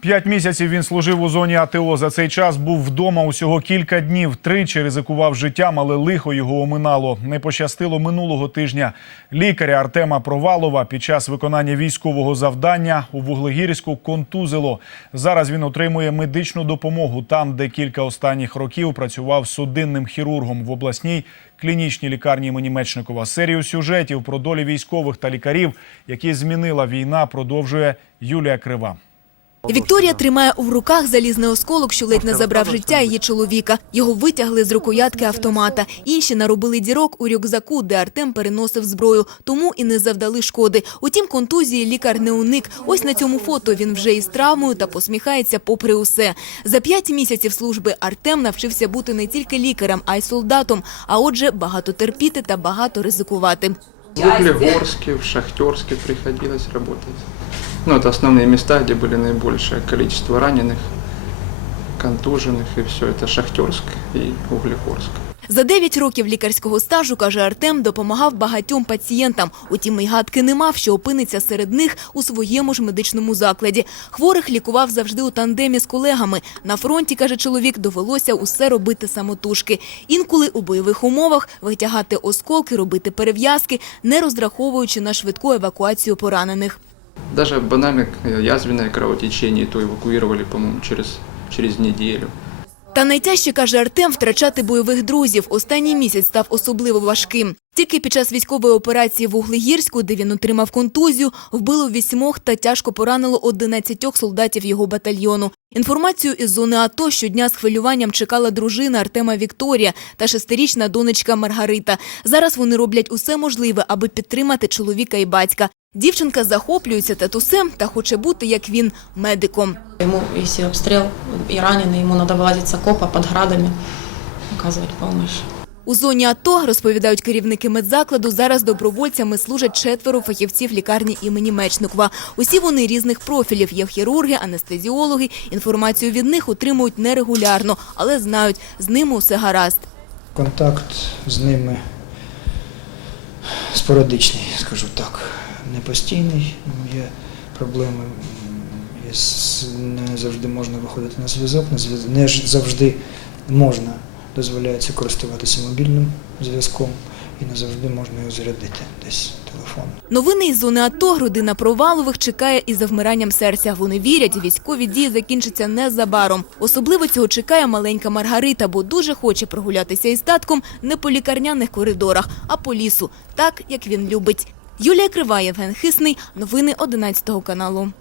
П'ять місяців він служив у зоні АТО. За цей час був вдома усього кілька днів. Тричі ризикував життям, але лихо його оминало. Не пощастило минулого тижня. Лікаря Артема Провалова під час виконання військового завдання у Вуглегірську контузило. Зараз він отримує медичну допомогу там, де кілька останніх років працював судинним хірургом в обласній клінічній лікарні імені Мечникова. Серію сюжетів про долі військових та лікарів, які змінила війна, продовжує Юлія Крива. Вікторія тримає у руках залізний осколок, що ледь не забрав життя її чоловіка. Його витягли з рукоятки автомата. Інші наробили дірок у рюкзаку, де Артем переносив зброю, тому і не завдали шкоди. Утім, контузії лікар не уник. Ось на цьому фото він вже із травмою та посміхається попри усе. За п'ять місяців служби Артем навчився бути не тільки лікарем, а й солдатом. А отже, багато терпіти та багато ризикувати. В Углегорске, в Шахтерске приходилось работать. Ну, это основные места, где были наибольшее количество раненых, контуженных, и все это Шахтерск и Углегорск. За 9 років лікарського стажу, каже Артем, допомагав багатьом пацієнтам. Утім, й гадки не мав, що опиниться серед них у своєму ж медичному закладі. Хворих лікував завжди у тандемі з колегами. На фронті, каже чоловік, довелося усе робити самотужки. Інколи у бойових умовах витягати осколки, робити перев'язки, не розраховуючи на швидку евакуацію поранених. Даже банально э, язвенное кровотечение, то эвакуировали, по-моему, через, через неделю. Та найтяжче, каже Артем, втрачати бойових друзів. Останній місяць став особливо важким. Тільки під час військової операції в Углегірську, де він отримав контузію, вбило вісьмох та тяжко поранило 11 солдатів його батальйону. Інформацію із зони АТО щодня з хвилюванням чекала дружина Артема Вікторія та шестирічна донечка Маргарита. Зараз вони роблять усе можливе, аби підтримати чоловіка і батька. Дівчинка захоплюється татусем та хоче бути, як він, медиком. Ему, если обстрел и раненый, ему надо вылазить с окопа под градами, оказывать помощь. У зоні АТО, розповідають керівники медзакладу, зараз добровольцями служать четверо фахівців лікарні імені Мечникова. Усі вони різних профілів. Є хірурги, анестезіологи. Інформацію від них отримують нерегулярно, але знають, з ними усе гаразд. Контакт з ними спорадичний, скажу так, не постійний. Є проблеми, не завжди можна виходити на зв'язок, не зв'яз- не завжди можна, дозволяється користуватися мобільним зв'язком і не завжди можна його зарядити десь телефон. Новини із зони АТО родина Провалових чекає із завмиранням серця. Вони вірять, військові дії закінчаться незабаром. Особливо цього чекає маленька Маргарита, бо дуже хоче прогулятися із татком не по лікарняних коридорах, а по лісу, так як він любить. Юлія Крива, Євген Хисний. Новини 11 каналу.